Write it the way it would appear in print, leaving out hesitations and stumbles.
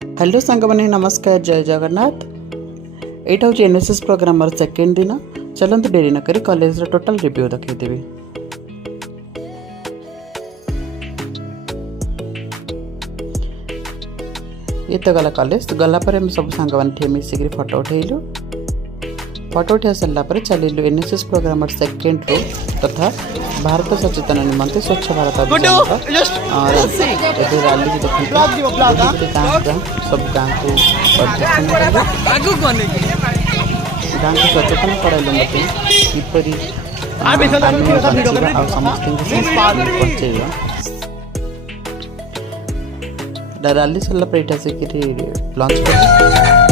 हेलो सांगमाने नमस्कार जय जगन्नाथ। एटा हूँ एनएसएस प्रोग्राम सेकेंड दिन। चलते डेरी न करी कॉलेज टोटल रिव्यू देखदेवी। ये तो गला कॉलेज गला सब सांग मैंने मिसिक फोटो उठेलु। फोटो उठा सारापर चलू एनएसएस प्रोग्राम सेकेंड रो तथा भारत सचेतन निमंते स्वच्छ भारत अभियान रैली सब गाँव को गाँव को सचेतन कराइल मत किपरि समस्त पहुँचेगा। रैली सरला लंच कर